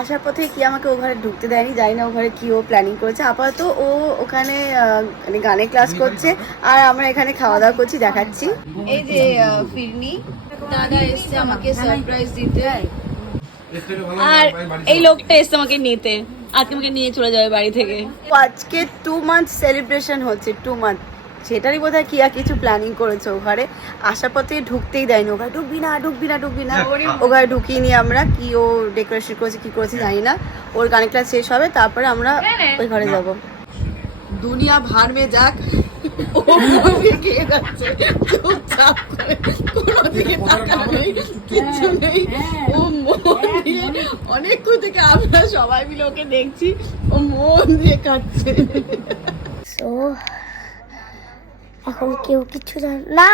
আসার পথে কি আমাকে ও ঘরে ঢুকতে দেয়নি, জানি না ও ঘরে কি ও প্ল্যানিং করেছে। আপাতত ও ওখানে মানে গানের ক্লাস করছে আর আমরা এখানে খাওয়া দাওয়া করছি, দেখাচ্ছি। এই যে ফিরনি দাদা এসছে আমাকে সারপ্রাইজ দিতে, আর এই লোকটা এসছে আমাকে নিতে, আজকে আমাকে নিয়ে চলে যাবে বাড়ি থেকে। আজকে 2 মান্থ সেলিব্রেশন হচ্ছে, 2 মান্থ, সেটারই বোধহয় কি আর কিছু প্ল্যানিং করেছে। ওখানে আসার পথে ঢুকতেই দেয়নি, ওখানে ঢুকবি না ঢুকবি না ঢুকবি না, ওখানে ঢুকিয়ে নিয়ে আমরা কি ও ডেকোরেশন করেছে কি করেছে জানি না। ওর গানের ক্লাস শেষ হবে, তারপরে আমরা ওই ঘরে যাবো। দুনিয়া ভার মে যাক, অনেকক্ষণ থেকে আমরা সবাই মিলে ওকে দেখছি, ও মন দিয়ে কাটছে। এখন কেউ কিছু জানে না,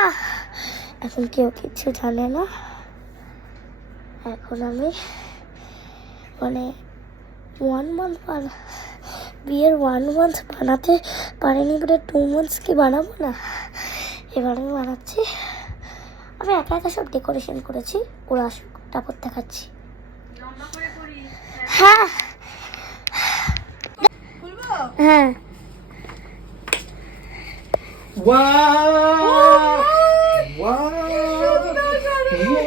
এখন কেউ কিছু জানে না। এখন আমি মানে 1 মান্থ বিয়ের 1 মান্থ বানাতে পারিনি বলে 2 মান্থস কি বানাবো না, এবার আমি বানাচ্ছি। আমি একা একা সব ডেকোরেশন করেছি, ওরা আসুক তারপর দেখাচ্ছি। হ্যাঁ হ্যাঁ। Wow! Wow!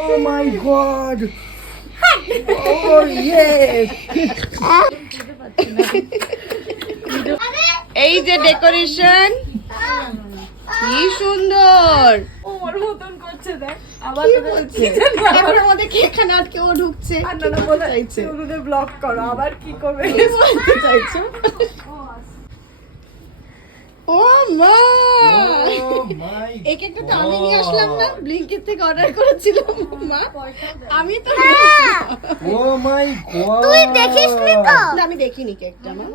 Oh my God! Oh yes! এই যে ডেকোরেশন, কি সুন্দর। ও ওর মতন করছে, দেখ আবার ক্যামেরার মধ্যে কে এখানে আটকে ও ঢুকছে, কি বলতে চাইছে? ওদের ব্লক করো, আবার কি করবে কি বলতে চাইছো? ও মা, এই কেকটা তো আমি নিয়ে আসলাম না, ব্লিঙ্কিট থেকে অর্ডার করেছিলাম মা, আমি তো Oh my God! তুই দেখিসনি তো? না, আমি দেখিনি কেকটা। মা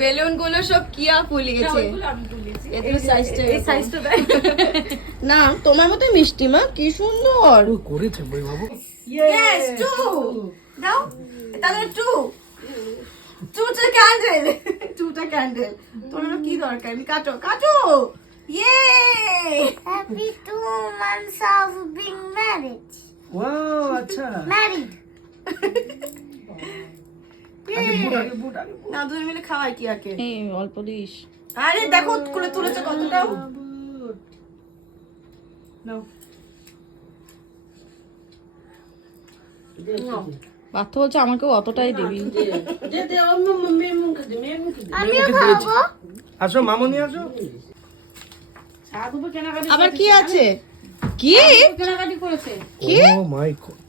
বেলুন গুলো সব কিয়া ফুলিয়েছে, এদের সাইজটা এই সাইজটা দেখ না, তোমার মতো মিষ্টি মা, কি সুন্দর করেছে বই বাবু। ইয়েস, 2 দাও তাহলে 2 2টা ক্যান্ডেল, 2টা ক্যান্ডেল। তোমার কি দরকার, আমি কাটো কাটো। ইয়ে Happy 2 months of being married. Wow, আচ্ছা। Married. না, দুই মিলে খাওয়াই কি আকে, এই অল্প দিস। আরে দেখো খুলে তুলেছে কতটাও। নাও পার্থ বলছে আমাকেও অতটাই দিবি। আমিও খাবো। আসো মামনি আসো। আবার কি আছে, কি কেনাকাটি করেছে। কি Oh my God!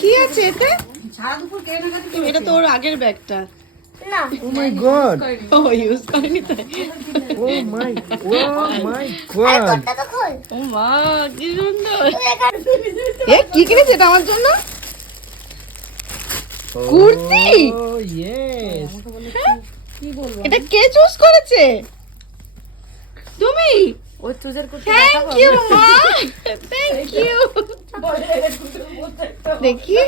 কি আছে এতে? এটা তো ওর আগের ব্যাগটা। না, Oh my God! ও ইউজ করেনি তাই। Oh my God! তোরটা তো খোল। ও মা, কি সুন্দর। তুই এখানে এ কি কিনেছে এটা আমার জন্য? কুর্তি? Oh yes! এটা কে চুজ করেছে? তুমি? ও চুজের কুর্তি দেখাবো। থ্যাংক ইউ মা, থ্যাংক ইউ। দেখি,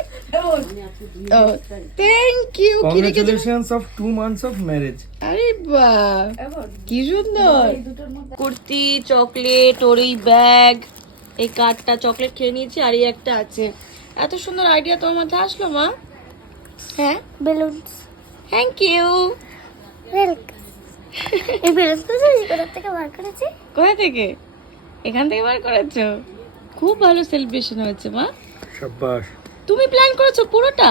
ও থ্যাংক ইউ। কি রেখেছো? Congratulations of 2 months of marriage. আরে বাহ, কি সুন্দর। কুর্তি, চকলেট, ওর এই ব্যাগ, এই কার্ডটা চকলেট খেয়ে নিয়েছি, আর এই একটা আছে। এত সুন্দর আইডিয়া তোমার মাথায় আসলো মা? হ্যাঁ, বেলুনস। Thank you. ওয়েলকাম। এই বেলুনসগুলো আমি কোথা থেকে বার করেছি? কোথা থেকে? এখান থেকে বার করেছো? খুব ভালো সেলিব্রেশন হয়েছে মা। শাবাশ। তুমি প্ল্যান করেছো পুরোটা?